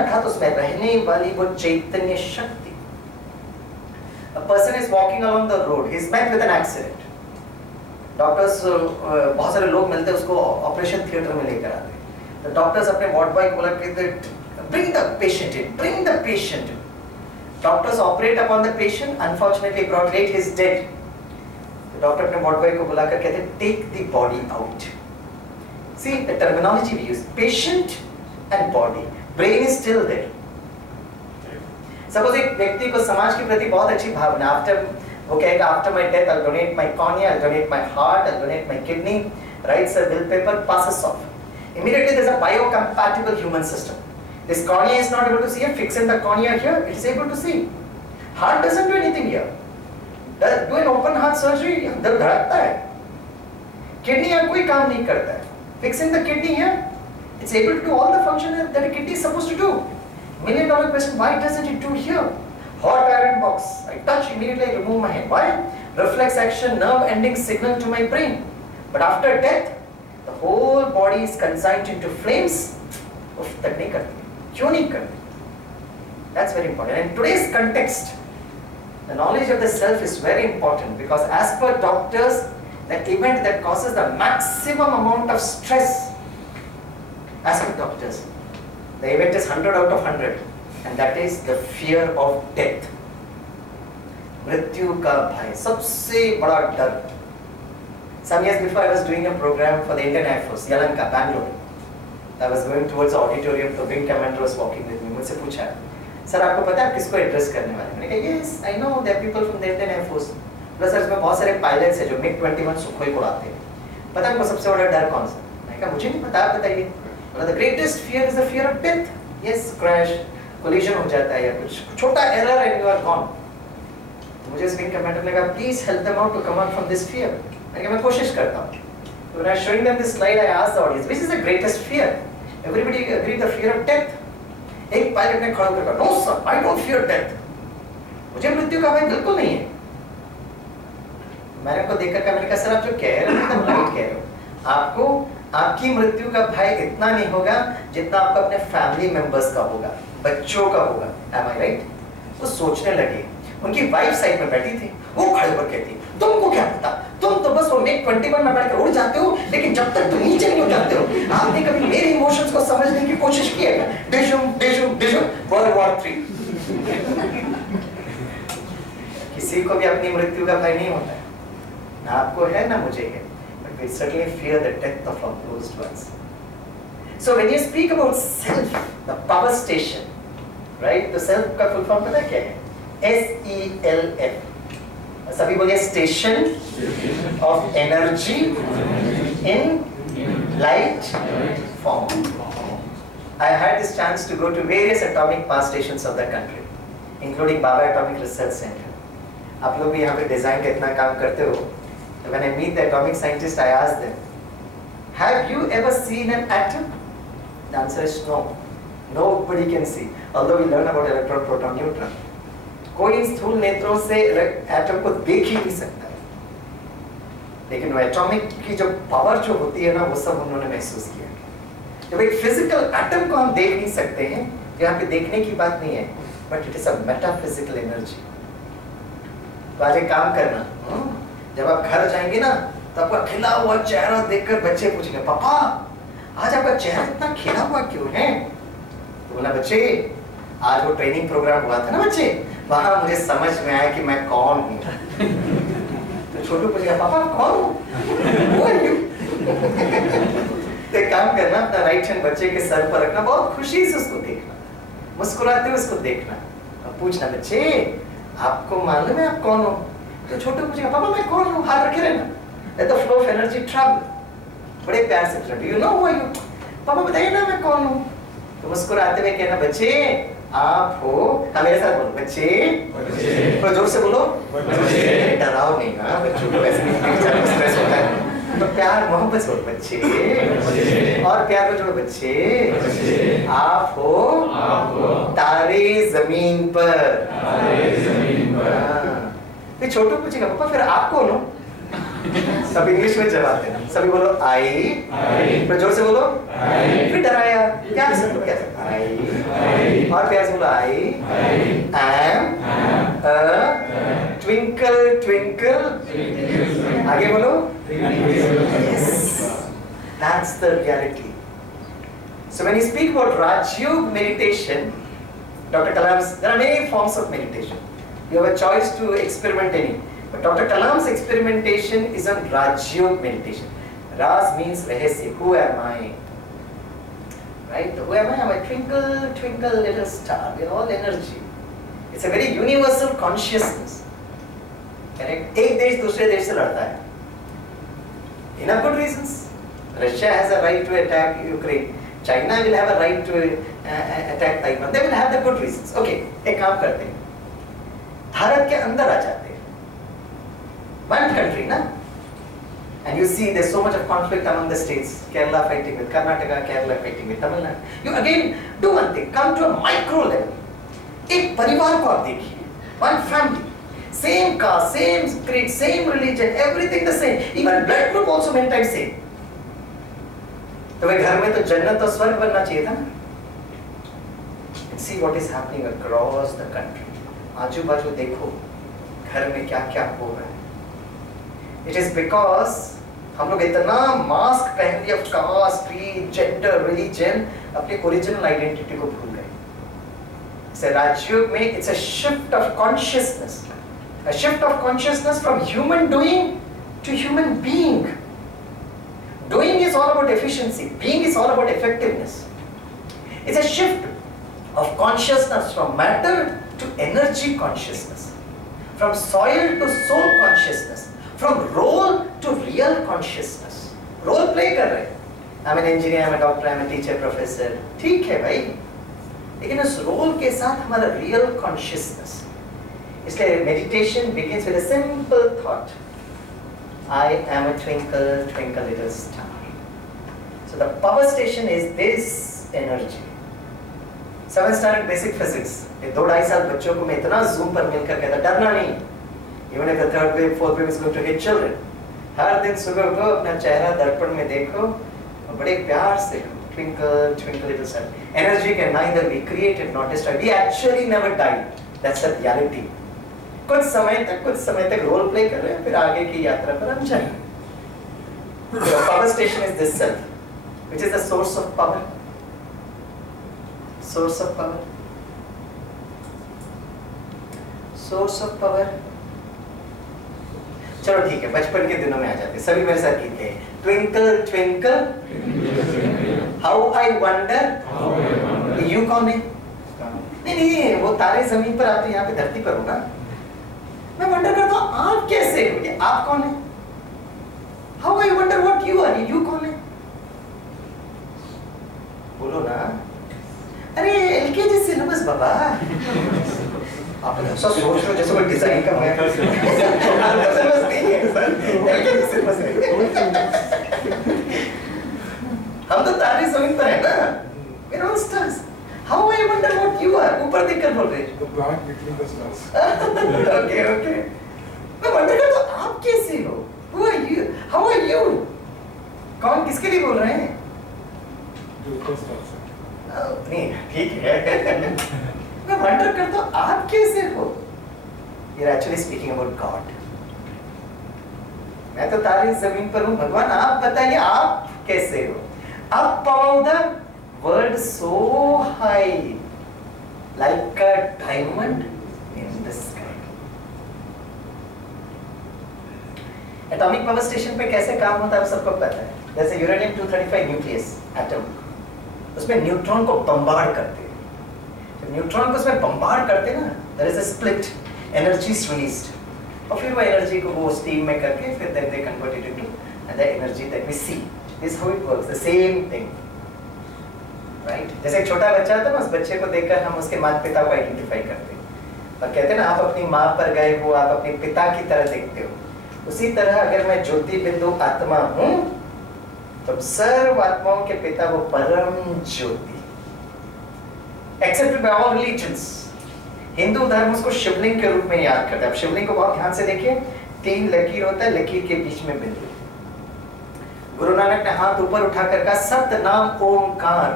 अर्थात उसमें रहने वाली वो चैतन्य शक्ति। A person is walking along the road, he is met with an accident. Doctors बहुत सारे लोग मिलते हैं उसको ऑपरेशन थिएटर में लेकर आते हैं। तो डॉक्टर्स अपने वार्ड बॉय को बोला कहते bring the patient in, bring the patient in. Doctors operate upon the patient, unfortunately brought late, he is dead. तो डॉक्टर अपने वार्ड बॉय को बुलाकर कहते take the body out. See the terminology we use, patient and body, brain is still there. Suppose एक व्यक्ति को समाज के प्रति बहुत अच्छी भावना, आफ्टर वो कहेगा after my death I'll donate my cornea, I'll donate my heart, I'll donate my kidney, writes a will paper, passes off. Immediately there's a biocompatible human system. This cornea is not able to see, fix in the cornea here, it is able to see. Heart doesn't do anything here. Do an open heart surgery, दिल धड़कता है. Kidney यहाँ कोई काम नहीं करता है. Fixing the kidney here, it's able to do all the function that a kidney is supposed to do. $1,000,000 question, why doesn't it do here? Hot iron box, I touch immediately, I remove my hand. Why? Reflex action, nerve ending signal to my brain. But after death, the whole body is consigned into flames. Uff, that nahi karti. Kyun nahi karti? That's very important. In today's context, the knowledge of the self is very important because as per doctors, the event that causes the maximum amount of stress, as per doctors, the event is 100 out of 100, and that is the fear of death. मृत्यु का भय, सबसे बड़ा डर. Some years before, I was doing a program for the Indian Air Force, Yelahanka, Bangalore. I was going towards the auditorium. The wing commander was walking with me. मुझसे पूछा, sir आपको पता है किसको एड्रेस करने वाले? मैंने कहा, yes, I know there are people from the Indian Air Force. Plus sir इसमें बहुत सारे पायलट्स हैं जो MiG-21 सुखोई उड़ाते हैं. पता है उनको सबसे बड़ा डर कौन सा? मैंने कहा मुझे नहीं पता, आप बताइए. The greatest fear is the fear of death. Yes, crash, collision हो जाता है या कुछ छोटा error and you are gone. तो मुझे विंग कमांडर ने कहा, please help them out to come out from this fear. मैंने कहा मैं कोशिश करता हूँ. When I was showing them this slide, I asked the audience, which is the greatest fear? Everybody agreed the fear of death. एक pilot ने खड़ा होकर कहा, no sir, I don't fear death. मुझे मृत्यु का भय बिल्कुल नहीं है. मैंने उनको देखकर कहा, मैंने कहा सर आप जो कह रहे हो एकदम राइट कह रहे हो. आपको आपकी मृत्यु का भय इतना नहीं होगा जितना आपको अपने फैमिली मेंबर्स का होगा, बच्चों का होगा. Am I right? वो सोचने लगे. उनकी वाइफ साइड में बैठी थी, वो खड़े होकर कहती, तुमको क्या पता, तुम तो बस वो MiG-21 में बैठकर उड़ जाते हो, लेकिन जब तक तुम नीचे नहीं उतरते हो, आपने कभी मेरे इमोशंस को समझने की कोशिश की है क्या? डिशुम डिशुम डिशुम, World War III. किसी को भी अपनी मृत्यु का भय नहीं होता है, ना आपको है ना मुझे है. We certainly fear the death of our closed ones. So when you speak about self, the power station, right? The self का full form पता क्या है? SELF. सभी बोलिए station of energy in light form. I had this chance to go to various atomic power stations of the country, including Baba Atomic Research Center. आप लोग भी यहाँ पे डिजाइन का इतना काम करते हो. When I meet the atomic scientist, I ask them, have you ever seen an atom? The answer is no. Nobody can see. Although we learn about electron, proton, neutron. कोई स्थूल नेत्रों से एटम को देख ही नहीं सकता है. लेकिन वो एटॉमिक की जो पावर जो होती है ना, वो सब उन्होंने महसूस किया. जब एक फिजिकल एटम को हम देख नहीं सकते हैं, तो यहाँ पे देखने की बात नहीं है, but it is a metaphysical energy. तो आज एक काम करना, जब आप घर जाएंगे ना, तो आपका खिला हुआ चेहरा देखकर बच्चे पूछेंगे, पापा आज आपका चेहरा इतना खिला हुआ क्यों है? तो बोला बच्चे आज वो ट्रेनिंग प्रोग्राम हुआ था ना बच्चे, वहां मुझे समझ में आया कि मैं कौन हूँ. तो छोटू पूछेगा, पापा कौन हूँ? तो एक काम करना, अपना राइट हैंड बच्चे के सर पर रखना, बहुत खुशी से उसको देखना, मुस्कुराते हुए उसको देखना और पूछना, बच्चे आपको मालूम है आप कौन हो? तो छोटू पूछेगा, पापा मैं कौन हूँ? हाथ रखे रहना. Let the flow of energy travel. बड़े प्यार से पूछना, do you know who are you? पापा बताइए ना मैं कौन हूँ? तो मुस्कुराते हुए कहना, बच्चे आप हो. हाँ मेरे साथ बोलो, बच्चे. तो जोर से बोलो, बच्चे. डराओ नहीं ना, बच्चों को वैसे भी स्ट्रेस होता है. तो प्यार मोहब्बत से बोलो, बच्चे. और प्यार में जोड़ो, बच्चे आप हो तारे जमीन पर. फिर छोटू पूछेगा, पापा फिर आप कौन हो? सब इंग्लिश में जवाब देना. सभी बोलो आई. फिर जोर से बोलो आई. फिर डराया, क्या सब लोग कहते हैं आई. और प्यार से बोलो आई एम ट्विंकल ट्विंकल, आगे बोलो that's the reality. So when you speak about Raj Yoga meditation, Dr. Kalam's, there are many forms of meditation. You have a choice to experiment any. But Dr. Kalam's experimentation is on Raj Yoga meditation. Raj means rahasya. Who am I? Right? Who am I? I'm a twinkle, twinkle little star. We're all energy. It's a very universal consciousness. Correct? एक देश दूसरे देश से लड़ता है. Enough good reasons. Russia has a right to attack Ukraine. China will have a right to attack Taiwan. They will have the good reasons. Okay, एक काम करते हैं. भारत के अंदर आ जाते हैं. One country, na? And you see there's so much of conflict among the states. Kerala fighting with Karnataka, Kerala fighting with Tamil Nadu. You again do one thing. Come to a micro level. एक परिवार को आप देखिए. One family. Same caste, same creed, same religion, everything the same. Even blood group also many times same. तो वे घर में तो जन्नत और स्वर्ग बनना चाहिए था ना? See what is happening across the country. आजू बाजू देखो घर में क्या क्या हो रहा है. It is because हम लोग इतना मास्क पहन लिया कास्ट, क्रीड, जेंडर, रिलीजन, अपने ओरिजिनल आइडेंटिटी को भूल गए. So राजयोग में it's a shift of consciousness. A shift of consciousness from human doing to human being. Doing is all about efficiency. Being is all about effectiveness. It's a shift of consciousness from matter to energy consciousness. From soil to soul consciousness. From role to real consciousness. Role play कर रहे हैं. I'm an engineer, I'm a doctor, I'm a teacher, professor. ठीक है भाई. लेकिन उस role के साथ हमारा real consciousness. इसलिए meditation begins with a simple thought. I am a twinkle, twinkle little star. So the power station is this energy. 7th standard basic physics. ये 2-2.5 साल बच्चों को मैं इतना zoom पर मिलकर कहता डरना नहीं. Even if the 3rd wave, 4th wave is going to hit children. हर दिन सुबह उठो, अपना चेहरा दर्पण में देखो, और बड़े प्यार से twinkle, twinkle little star. Energy can neither be created nor destroyed. We actually never died. That's the reality. कुछ समय तक रोल प्ले कर रहे हैं, फिर आगे की यात्रा पर हम जाएंगे. The power station is this self, which is the source of power. Source of power. Source of power. चलो ठीक है, बचपन के दिनों में आ जाते हैं. सभी मेरे साथ गीत हैं. Twinkle twinkle, how I wonder. You कौन है? नहीं, वो तारे जमीन पर आते हैं, यहाँ पे धरती पर हो ना. मैं वंडर करता हूँ आप कैसे हो? ये आप कौन है? How I wonder what you are. You कौन है? बोलो ना. अरे LKG सिलेबस बाबा. आप ऐसा सोच रहे जैसे कोई डिजाइन का है. सिलेबस नहीं है सर. LKG सिलेबस है. हम तो तारे जमीन पर है ना. We're all stars. How I wonder what you are. ऊपर देखकर बोल रहे. The blank between the stars. Okay. मैं वंडर करता हूँ आप कैसे हो? Who are you? How are you? कौन किसके लिए बोल रहे हैं? Two stars. नहीं ठीक है. मैं वंडर करता हूँ आप कैसे हो? You're actually speaking about God. मैं तो तारे जमीन पर हूँ. भगवान आप बताइए आप कैसे हो? Up above the world so high, like a diamond in the sky. Atomic power station पे कैसे काम होता है आप सबको पता है. जैसे यूरेनियम 235 न्यूक्लियस एटम, उसमें न्यूट्रॉन को बम्बार्ड करते हैं. जब न्यूट्रॉन को उसमें बम्बार्ड करते हैं ना, there is a split, energy is released. और फिर वो एनर्जी को वो स्टीम में करके फिर then they convert it into the energy that we see. This is how it works. The same thing. Right? जैसे एक छोटा बच्चा था ना, उस बच्चे को देखकर हम उसके माता पिता को आइडेंटिफाई करते हैं. और कहते हैं ना आप अपनी माँ पर गए हो, आप अपने पिता की तरह देखते हो. उसी तरह अगर मैं ज्योति बिंदु आत्मा हूँ, तो सर्व आत्माओं के पिता वो परम ज्योति. Accepted by all religions. Hindu धर्म उसको शिवलिंग के रूप में याद करता है. अब शिवलिंग को बहुत ध्यान से देखिए. 3 लकीर होता है, लकीर के बीच में बिंदु. गुरु नानक ने हाथ ऊपर उठाकर कहा सत नाम ओमकार.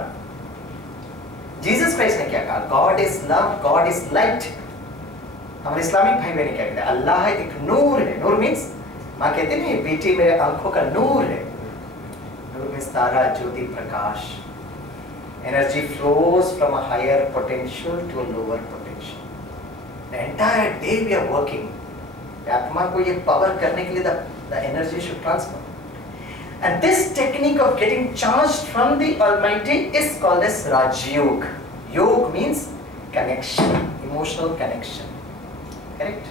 जीसस क्राइस्ट ने क्या कहा? God is love, God is light. हमारे इस्लामिक भाई बहन क्या कहते हैं? अल्लाह एक नूर है। नूर मीन्स माँ कहते नहीं बेटी मेरे आंखों का नूर है। नूर मीन्स तारा, ज्योति, प्रकाश। Energy flows from a higher potential to a lower potential. The entire day we are working. आत्मा को ये पावर करने के लिए the energy should transfer. And this technique of getting charged from the Almighty is called as Raj Yoga. Yoga means connection, emotional connection. Correct?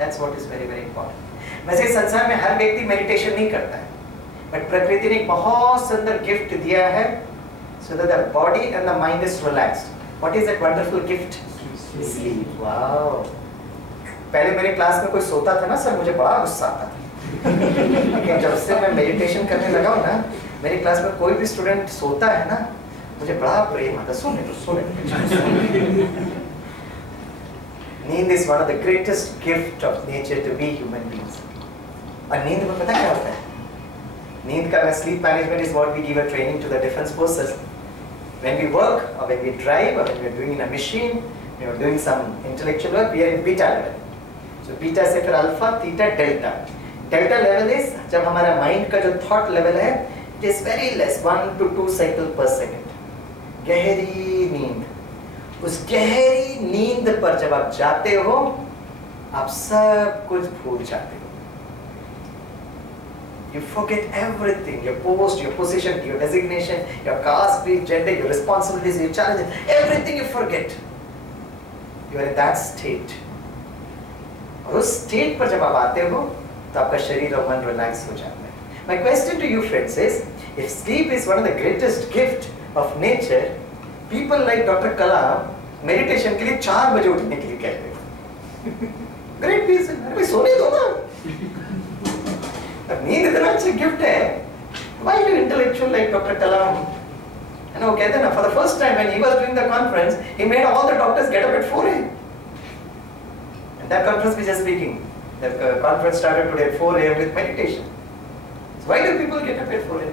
That's what is very very important. वैसे इस संसार में हर व्यक्ति meditation नहीं करता है, but प्रकृति ने एक बहुत सुंदर गिफ्ट दिया है, so that the body and the mind is relaxed. What is that wonderful gift? Sleep. Wow. पहले मेरे क्लास में कोई सोता था ना सर, मुझे बड़ा गुस्सा आता था। लेकिन जब से मैं मेडिटेशन करने लगा हूँ ना, मेरी क्लास में कोई भी स्टूडेंट सोता है ना, मुझे बड़ा प्रेम आता। सोने तो सोने। नींद is one of the greatest gift of nature to be human beings. और नींद में पता क्या होता है? नींद का sleep management is what we give a training to the defense forces. When we work or when we drive or when we are doing in a machine, we are doing some intellectual work, we are in beta level. So beta से फिर alpha, theta, delta. Delta level is जब हमारा mind का जो thought level है, it is very less, 1 to 2 cycle पर second. गहरी नींद, उस गहरी नींद पर जब आप जाते हो, आप सब कुछ भूल जाते हो। You forget everything, your post, your position, your designation, your caste, creed, gender, your responsibilities, your challenges, everything you forget. You are in that state. और उस स्टेट पर जब आप आते हो, तो आपका शरीर और मन रिलैक्स हो जाता है। My question to you friends is, if sleep is one of the greatest gift of nature, people like Dr. Kalam meditation के लिए 4 बजे उठने के लिए कहते हैं। Great reason, अरे सोने दो ना। अब नींद इतना अच्छा गिफ्ट है, why do intellectual like Dr. Kalam? And वो कहते हैं ना, for the first time when he was doing the conference, he made all the doctors get up at 4 a.m. And that conference we just speaking. The conference started today at 4 a.m. with meditation. So why do people get up at 4 a.m.?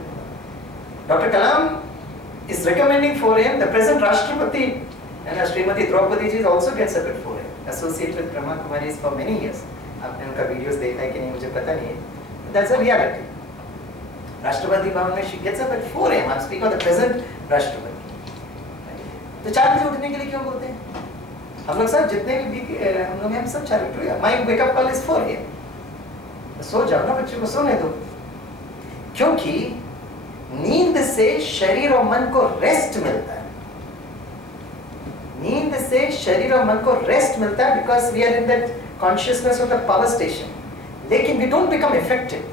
Dr. Kalam is recommending 4 a.m. The present Rashtrapati and Srimati Draupadi ji also gets up at 4 a.m. Associated with Brahma Kumaris for many years. आपने उनका videos देखा है कि नहीं मुझे पता नहीं है. That's a reality. Rashtrapati Bhavan में she gets up at 4 a.m. I'm speaking of the present राष्ट्रपति. तो 4 बजे उठने के लिए क्यों बोलते हैं? हम लोग सब जितने भी हम लोग हैं सब 4 बजे उठे। My wake up call is 4 a.m. सो जाओ ना, बच्चों को सोने दो, क्योंकि नींद से शरीर और मन को रेस्ट मिलता है। नींद से शरीर और मन को रेस्ट मिलता है because we are in that consciousness of the power station. लेकिन we don't become effective.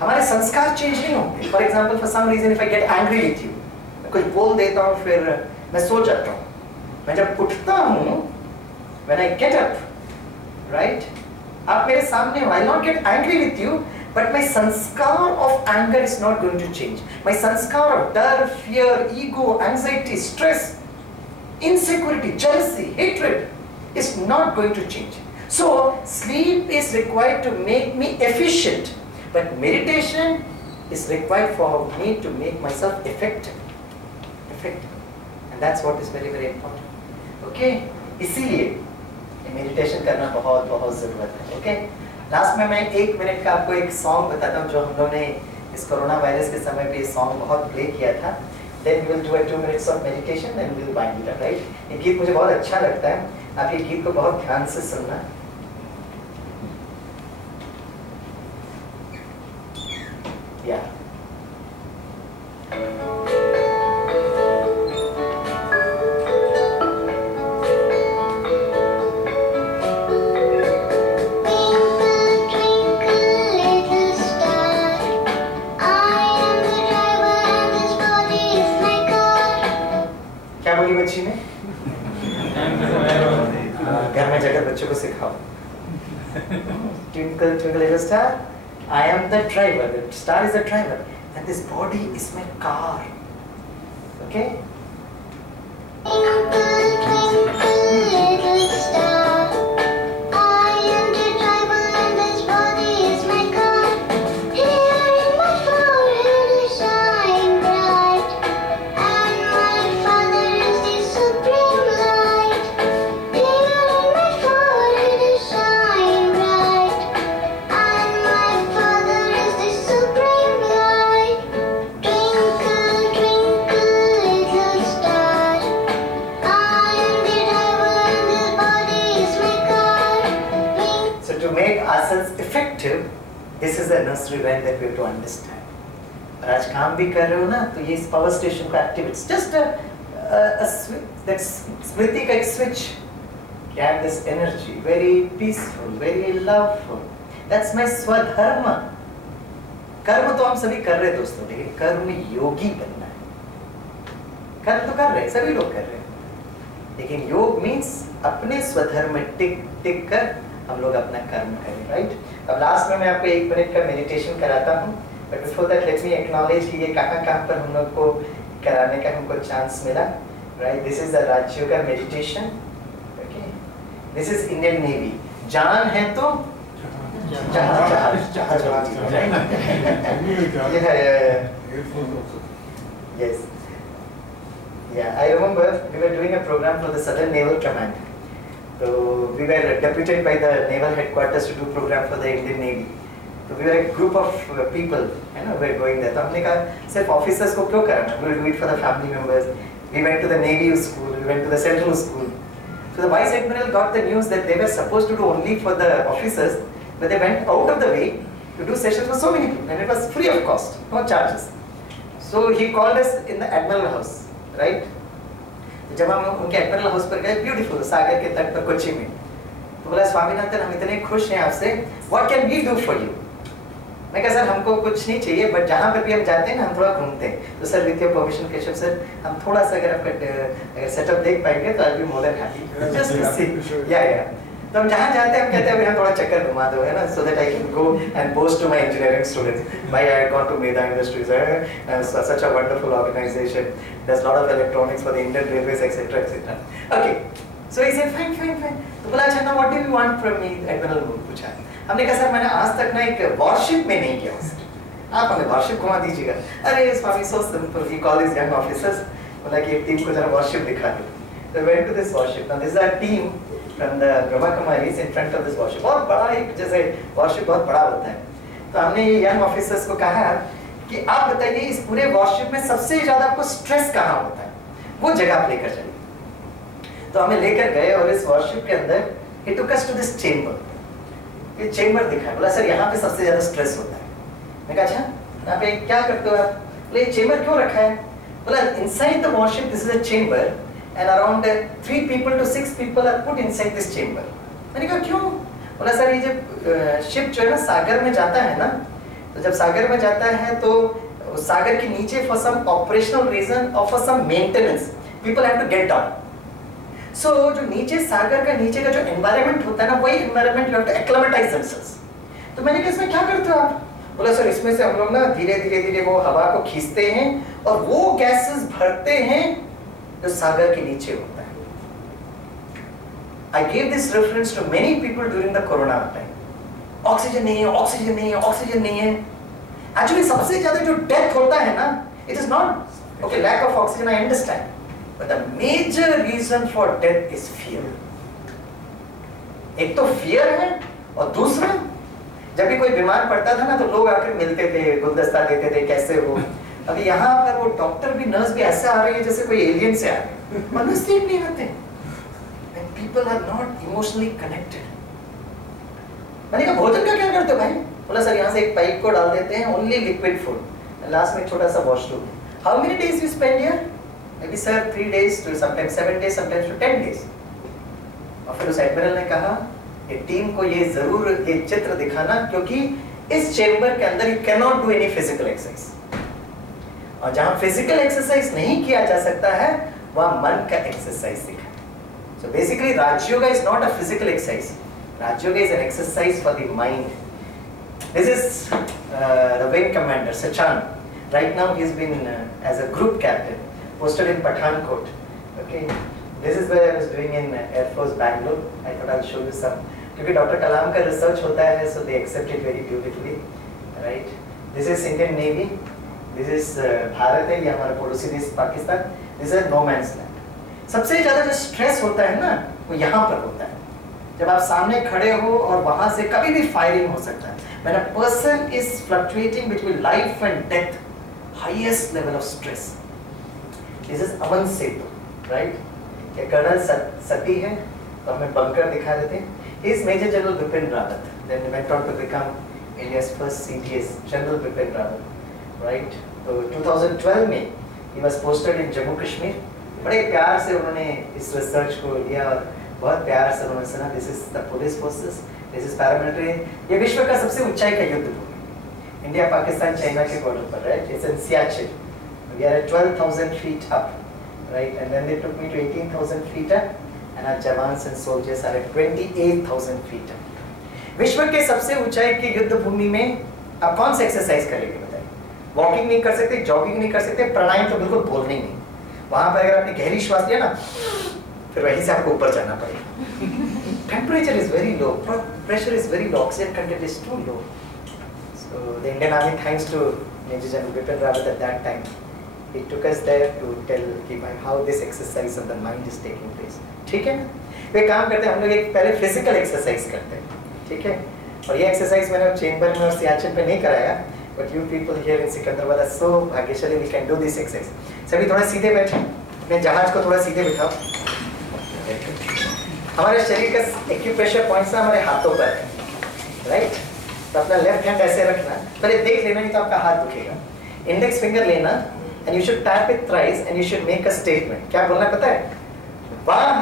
हमारे संस्कार चेंज नहीं होंगे। For example, for some reason if I get angry with you, मैं कुछ बोल देता हूँ, फिर मैं सो जाता हूँ। मैं जब उठता हूँ, when I get up, right? आप मेरे सामने हो, I'll not get angry with you, but my sanskar of anger is not going to change. My sanskar of डर, fear, ego, anxiety, stress, insecurity, jealousy, hatred is not going to change. So sleep is required to make me efficient, but meditation is required for me to make myself effective. And that's what is very very important. Okay? इसीलिए meditation करना बहुत बहुत जरूरत है। Okay? Last में मैं 1 minute का आपको एक सॉन्ग बताता हूँ, जो हम लोगों ने इस कोरोना वायरस के समय पे ये सॉन्ग बहुत प्ले किया था। Then we will do a 2 minutes of meditation and we will wind it up, right? ये गीत मुझे बहुत अच्छा लगता है, आप ये गीत को बहुत ध्यान से सुनना। Yeah. बच्ची ने घर में जाकर बच्चों को सिखाओ। Twinkle twinkle little star, I am the driver. The star is the driver, and this body is my car. Okay? Father effective, this is the nursery rhyme that we have to understand. और आज काम भी कर रहे हो ना, तो ये इस पावर स्टेशन को activate, just a switch, that's स्मृति का एक switch. You have this energy, very peaceful, very loveful. That's my स्वधर्म. कर्म तो हम सभी कर रहे हैं दोस्तों, लेकिन कर्म योगी बनना है. कर्म तो कर रहे हैं, सभी लोग कर रहे हैं, लेकिन योग मीन्स अपने स्वधर्म में टिक कर हम लोग अपना कर्म करें, राइट? अब लास्ट में मैं आपको 1 मिनट का मेडिटेशन कराता हूँ, but before that let me acknowledge कि ये कहाँ पर हम लोग को कराने का हमको चांस मिला, right? This is the Rajyoga meditation. Okay, this is Indian navy. जान है तो yes. Yeah, I remember we were doing a program for the Southern Naval Command. So we were deputed by the naval headquarters to do program for the Indian Navy. So we were a group of people, you know, we were going there. तो हमने कहा सिर्फ officers को क्यों कराना? We will do it for the family members. We went to the Navy school. We went to the Central School. So the Vice Admiral got the news that they were supposed to do only for the officers, but they went out of the way to do sessions for so many people, and it was free of cost, no charges. So he called us in the Admiral House, right? जब हम उनके admiral house पर गए, beautiful सागर के तट पर कोच्चि में, तो बोला स्वामीनाथन हम इतने खुश हैं आपसे, what can we do for you? मैं कहा सर हमको कुछ नहीं चाहिए, बट जहाँ पर भी हम जाते हैं ना हम थोड़ा घूमते हैं, तो sir with your permission Keshav sir हम थोड़ा सा अगर आपका सेटअप देख पाएंगे तो I be more than happy just to see. या तो हम जहाँ जाते हैं हम कहते हैं अभी हम थोड़ा चक्कर घुमा दो, है ना, so that I can go and boast to my engineering students, भाई I got to Medha industries, such a wonderful organization, does lot of electronics for the Indian Railways, etc. etc. Okay, so he said fine fine fine. तो बोला अच्छा ना, what do you want from me? Admiral ने पूछा. हमने कहा sir मैंने आज तक ना एक वॉरशिप में नहीं किया सर, आप हमें वॉरशिप घुमा दीजिएगा. अरे Swami so simple, he called his young officers, बोला कि एक टीम को जरा वॉरशिप दिखा दो. They went to this worship. Now this is our team from the Brahma Kumaris in front of this worship. बहुत बड़ा एक जैसे worship बहुत बड़ा होता है. तो हमने ये young officers को कहा कि आप बताइए इस पूरे worship में सबसे ज़्यादा आपको stress कहाँ होता है, वो जगह आप लेकर चलिए. तो हमें लेकर गए और इस worship के अंदर he took us to this chamber. ये chamber दिखा, बोला सर यहाँ पे सबसे ज़्यादा stress होता है. मैं कहा अच्छा यहाँ पे क्या करते हो आप? बोले chamber क्यों रखा है? बोला inside the worship this is a chamber. And around 3 people to 6 people are put inside this chamber. मैंने कहा क्यों? बोला सर ये जब शिप जो है ना सागर में जाता है ना, तो जब सागर में जाता है तो सागर के नीचे for some operational reason or for some maintenance people have to get down. So जो नीचे सागर का नीचे का जो environment होता है ना, वही environment you have to acclimatize themselves. तो मैंने कहा इसमें क्या करते हो आप? बोला सर इसमें से हम लोग ना धीरे धीरे वो हवा को खींचते हैं और वो गैसेस भरते हैं जो सागर के नीचे होता है. I gave this reference to many people during the corona time. Oxygen नहीं है, ऑक्सीजन नहीं है, ऑक्सीजन नहीं है. Actually सबसे ज़्यादा जो डेथ होता है ना, it is not okay lack of oxygen I understand, but the major reason for death is fear. एक तो fear है और दूसरा जब भी कोई बीमार पड़ता था ना तो लोग आकर मिलते थे, गुलदस्ता देते थे, कैसे हो. अभी यहाँ पर वो डॉक्टर भी नर्स भी ऐसे आ रही है जैसे कोई एलियन से आ रहे हैं, मनुष्य नहीं होते. And people are not emotionally connected. मैंने कहा भोजन का क्या करते हो भाई? बोला सर यहाँ से एक पाइप को डाल देते हैं, only liquid food. लास्ट में एक छोटा सा washroom. How many days you spend here? Maybe sir 3 days to sometimes 7 days, sometimes to 10 days. और फिर उस एडमिरल ने कहा ये टीम को ये जरूर ये चित्र दिखाना, क्योंकि इस चेम्बर के अंदर you cannot do any physical exercise. और जहाँ फिजिकल एक्सरसाइज नहीं किया जा सकता है वहाँ मन का एक्सरसाइज दिखा. So basically Rajyoga is not a physical exercise. Rajyoga is an exercise for the mind. This is the wing commander Sachan. Right now he's been as a group captain posted in Pathankot. Okay, this is where I was doing in Air Force Bangalore. I thought I'll show you some. क्योंकि doctor कलाम का research होता है, so they accept it very beautifully, right? This is Indian Navy. This is Bharat है, ये हमारा पड़ोसी देश Pakistan. This is no man's land. सबसे ज़्यादा जो स्ट्रेस होता है ना वो यहाँ पर होता है जब आप सामने खड़े हो और वहाँ से कभी भी फायरिंग हो सकता है. When a person is fluctuating between life and death, highest level of stress. This is Aman Setu, right? ये कर्नल सती है, तो हमें बंकर दिखा रहे थे. He is Major General Bipin Rawat. Then he went on to become India's first CDS, General Bipin Rawat. Right? तो 2012 में he was posted in Jammu Kashmir. बड़े प्यार से उन्होंने इस रिसर्च को लिया और बहुत प्यार से उन्होंने सुना. This is the police forces. This is paramilitary. ये विश्व का सबसे ऊंचाई का युद्ध भूमि. इंडिया, पाकिस्तान, चाइना के बॉर्डर पर, right? It's in Siachen. We are at 12,000 feet up, right? And then they took me to 18,000 feet up, and our jawans and soldiers are at 28,000 feet up. विश्व के सबसे ऊंचाई के युद्ध भूमि में आप कौन सा एक्सरसाइज करेंगे बताइए? वॉकिंग नहीं कर सकते, जॉगिंग नहीं कर सकते, प्राणायाम तो बिल्कुल बोलना ही नहीं. वहां पर अगर आपने गहरी श्वास लिया ना, फिर वहीं से आपको ऊपर जाना पड़ेगा. Temperature is very low, pressure is very low, oxygen content is too low. So the Indian Army, thanks to Major General Bipin Rawat at that time, he took us there to tell how this exercise of the mind is taking place. ठीक है ना? वे काम करते हैं, हम लोग एक पहले फिजिकल एक्सरसाइज करते हैं, ठीक है? और ये एक्सरसाइज मैंने चेंबर में और सियाचिन पे नहीं कराया, but you people here in Secunderabad are so भाग्यशाली, we can do this exercise. सभी थोड़ा सीधे बैठे, अपने जहाज को थोड़ा सीधे बिठाओ. हमारे शरीर का एक्यूप्रेशर पॉइंट्स हमारे हाथों पर है, राइट? तो अपना लेफ्ट हैंड ऐसे रखना, पहले देख लेना, नहीं तो आपका हाथ दुखेगा. इंडेक्स फिंगर लेना and you should tap it thrice and you should make a statement. क्या बोलना पता है? वाह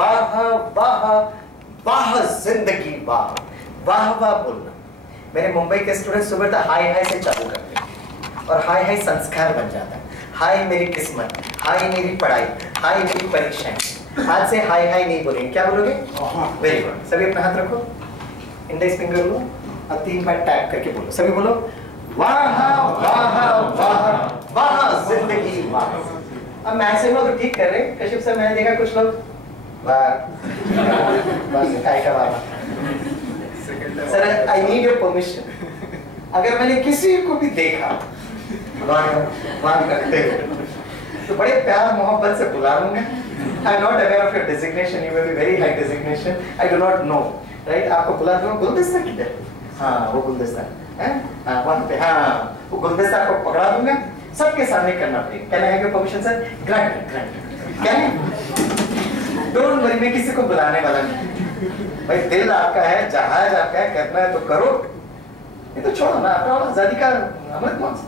वाह वाह वाह जिंदगी वाह, वाह वाह बोलना. मेरे मुंबई के स्टूडेंट सुबह तक हाय हाय से चालू करते हैं और हाय हाय संस्कार बन जाता है. हाय मेरी किस्मत, हाय मेरी पढ़ाई, हाय मेरी परीक्षाएं. आज से हाय हाय नहीं बोलेंगे, क्या बोलोगे? Very good. सभी अपना हाथ रखो, इंडेक्स फिंगर लो और 3 बार टैप करके बोलो. सभी बोलो वाह वाह वाह वाह जिंदगी वाह. अब मैक्सिमम लोग ठीक कर रहे हैं. कशिप सर मैंने देखा कुछ लोग वाह बस काय का वाह. Sir I need your permission. अगर मैंने किसी को भी देखा वाह वाह करते हुए तो बड़े प्यार मोहब्बत से बुला लूंगा. I am not aware of your designation. You may be very high designation, I do not know, right? आपको बुला दूंगा. गुलदस्ता किधर? हाँ वो गुलदस्ता है, वहाँ पे. हाँ वो गुलदस्ता को पकड़ा दूंगा, सबके सामने करना पड़ेगा. Can I have your permission sir? Granted granted. क्या है? डोंट वरी, मैं किसी को बुलाने वाला नहीं. भाई दिल आपका है, जहाज आपका है, करना है तो करो, ये तो छोड़ो ना. आपका आजादी का अमृत महोत्सव.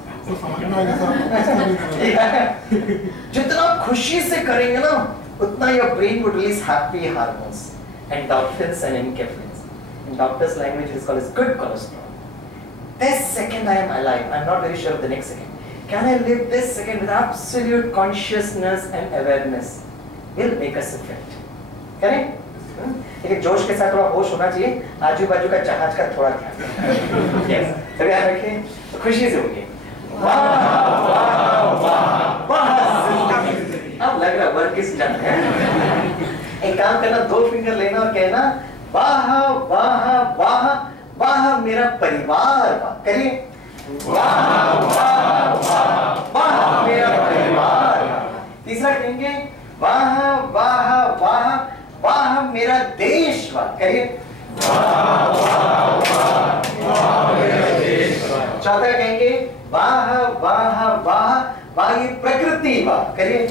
जितना खुशी से करेंगे ना, उतना your brain would release happy hormones, endorphins and enkephalins. In doctor's language, it is called as good cholesterol. This second I am alive. I am not very sure of the next second. Can I live this second with absolute consciousness and awareness? Will make us effect. Correct? लेकिन जोश के साथ थोड़ा होश होना चाहिए. आजू बाजू का जहाज का थोड़ा ध्यान. Yes. सभी याद रखिए, खुशी से होंगे. वाह वाह वाह वाह जिंदगी. अब लग रहा वर्क इज डन है. एक काम करना, 2 फिंगर लेना और कहना वाह वाह वाह वाह मेरा परिवार. वाह करिए. वाह वाह वाह वाह मेरा परिवार. तीसरा कहेंगे वाह वाह वाह वाह मेरा देश. वाह करिए. वाह वाह वाह मेरा देश. चौथा कहेंगे वाह वाह वाह वाह ये प्रकृति. वाह करिए.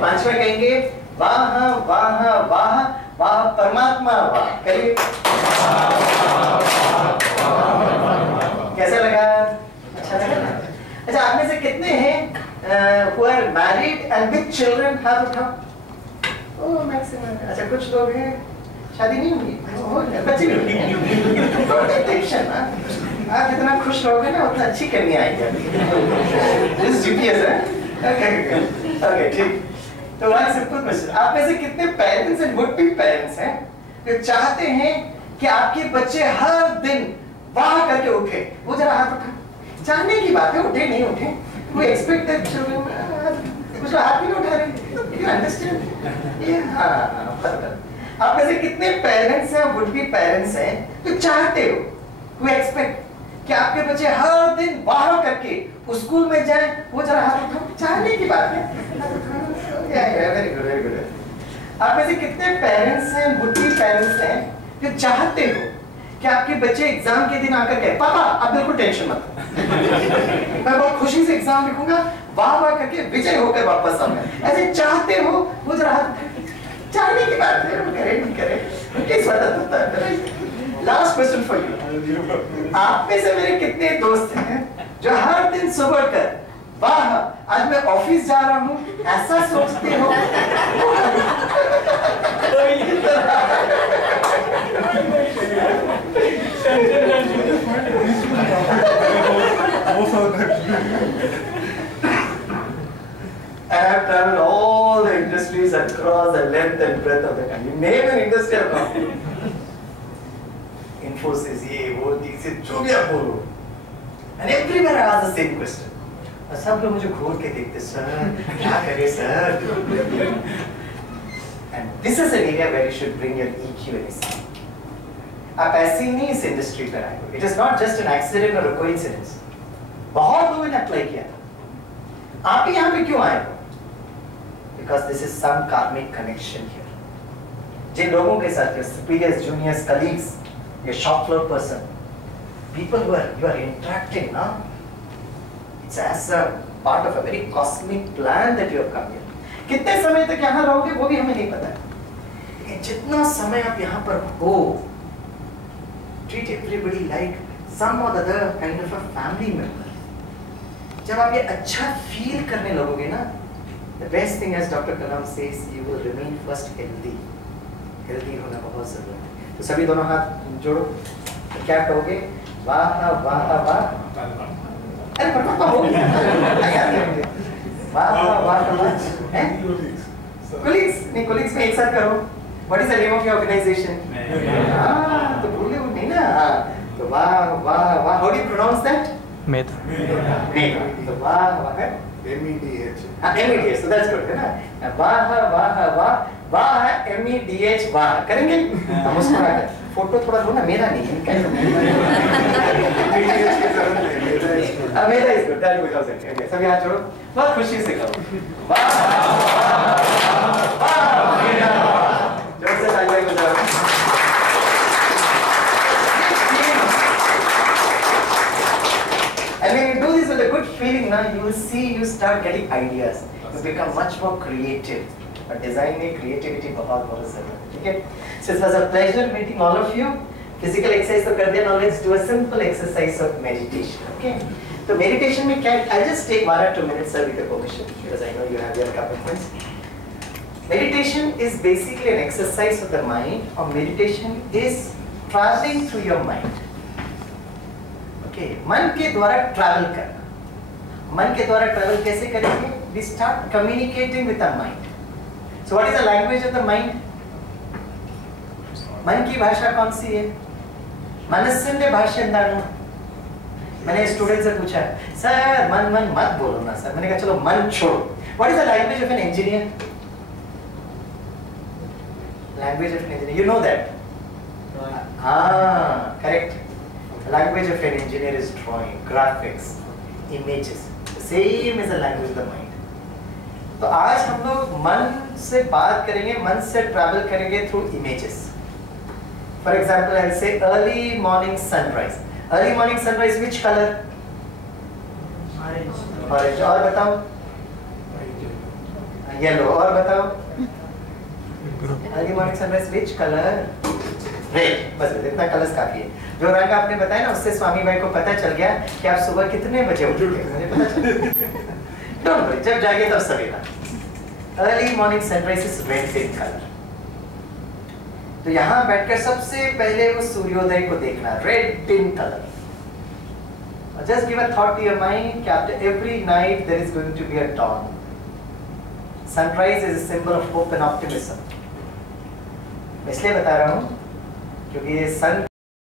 पांचवा कहेंगे वाह वाह वाह वाह परमात्मा. वाह करिए. कैसा लगा? अच्छा लगा ना? अच्छा, आप में से कितने हैं who are married and with children? हाथ उठाओ. ओह मैक्सिमम. अच्छा कुछ लोग हैं शादी नहीं हुई, बच्चे भी हुई. टेंशन ना, आप जितना खुश रहोगे ना उतना अच्छी कन्या आएगी. This is GPS है. Okay ठीक. तो one simple question. आप में से कितने parents and would be parents हैं जो चाहते हैं कि आपके बच्चे हर दिन वाह करके उठे? वो जरा हाथ उठा. चाहने की बात है, उठे नहीं उठे. We expect that children कुछ हाथ भी नहीं उठा रहे. You understand? हाँ. आप में से कितने पेरेंट्स हैं, वुड बी पेरेंट्स हैं जो चाहते हो, who expect कि आपके बच्चे हर दिन वाह करके स्कूल में जाएं? वो जरा हाथ उठाओ. चाहने की बात है. Very good very good. आप में से कितने पेरेंट्स हैं, वुड बी पेरेंट्स हैं जो चाहते हो कि आपके बच्चे एग्जाम के दिन आकर कहे पापा आप बिल्कुल टेंशन मत लो, मैं बहुत खुशी से एग्जाम लिखूंगा, वाह वाह करके विजय होकर वापस आना। ऐसे चाहते हो मुझे राहत चाहने की बात है, वो करे नहीं करे उनकी स्वतंत्रता है। लास्ट क्वेश्चन फॉर यू, आप में से मेरे कितने दोस्त हैं जो हर दिन सुबह कर वाह आज मैं ऑफिस जा रहा हूँ ऐसा सोचते हो? I have traveled all the industries across the length and breadth of the country. Name an industrial company. Infosys, ये वो चीज़ें जो भी आप बोलो, and everywhere I ask the same question. और सब लोग मुझे घूर के देखते, सर क्या करें sir? And this is an area where you should bring your EQ and EC. आप ऐसे ही नहीं इस इंडस्ट्री पर आए हो. It is not just an accident or a coincidence. बहुत लोगों ने अप्लाई किया था. आप यहाँ पे क्यों आए हो? Because this is some karmic connection here. जिन लोगों के साथ your superiors, juniors, colleagues, your shop floor person, people who you are interacting now, it's as a part of a very cosmic plan that you have come here. कितने समय तक यहाँ रहोगे वो भी हमें नहीं पता है. लेकिन जितना समय आप यहाँ पर हो, treat everybody like some or the other kind of a family member. जब आप ये अच्छा feel करने लगोगे ना, the best thing as Dr. Kalam says, you will remain first healthy. Healthy होना बहुत जरूरी है. तो सभी दोनों हाथ जोड़ो. तो क्या कहोगे? वाह वाह वाह. अरे पर हो गया. वाह वाह वाह वाह. Colleagues, नहीं colleagues में एक साथ करो. What is the name of your organization? हाँ, तो भूले वो नहीं ना. तो वाह वाह वाह. How do you pronounce that? Meta. Meta. तो वाह वाह है. MEDH. MEDH. So that's good, है ना? वाह वाह वाह वाह MEDH वाह करेंगे. हम उसको फोटो थोड़ा लो ना, मेरा नहीं है. मेरा इस गुड. That because okay. सभी हाथ जोड़ो. बहुत खुशी से करो. वाह वाह मेरा. जोर से तालियां बजाओ. And when you do this with a good feeling, now you will see you start getting ideas. You become much more creative. और डिजाइन में creativity बहुत जरूरत है. ठीक है? So it was a pleasure meeting all of you. Physical exercise तो कर दिया. Now let's do a simple exercise of meditation. Okay? तो meditation में क्या? I'll just take 1 or 2 minutes, sir, with your permission, because I know you have your commitments. Meditation is basically an exercise of the mind, or meditation is traveling through your mind. Okay, मन के द्वारा travel करना. मन के द्वारा travel कैसे करेंगे? We start communicating with our mind. So what is the language of the mind? मन की भाषा कौन सी है? मनस्सिंदे भाष्यंदानु. मैंने स्टूडेंट से पूछा, सर मन मन मत बोलो ना सर. मैंने कहा चलो मन छोड़ो. What is the language of an engineer? Language of an engineer. You know that? Correct. The language of an engineer is drawing, graphics, images. The same is the language of the mind. तो आज हम लोग मन से बात करेंगे, मन से ट्रैवल करेंगे through images. For example, I'll say early morning sunrise. Early morning sunrise, which color? Orange. Orange. और बताओ? Yellow. और बताओ? Early morning sunrise, which color? Red. बस इतना कलर्स काफी है. जो रंग आपने बताया ना, उससे स्वामी भाई को पता चल गया कि आप सुबह कितने बजे उठोगे. मुझे पता चल. Don't worry, जब जागे तब सवेरा. Early morning sunrise is red in color. तो यहाँ बैठकर सबसे पहले वो सूर्योदय को देखना, red in color. Just give a thought to your mind that after every night there is going to be a dawn. Sunrise is a symbol of hope and optimism. इसलिए बता रहा हूँ क्योंकि ये सन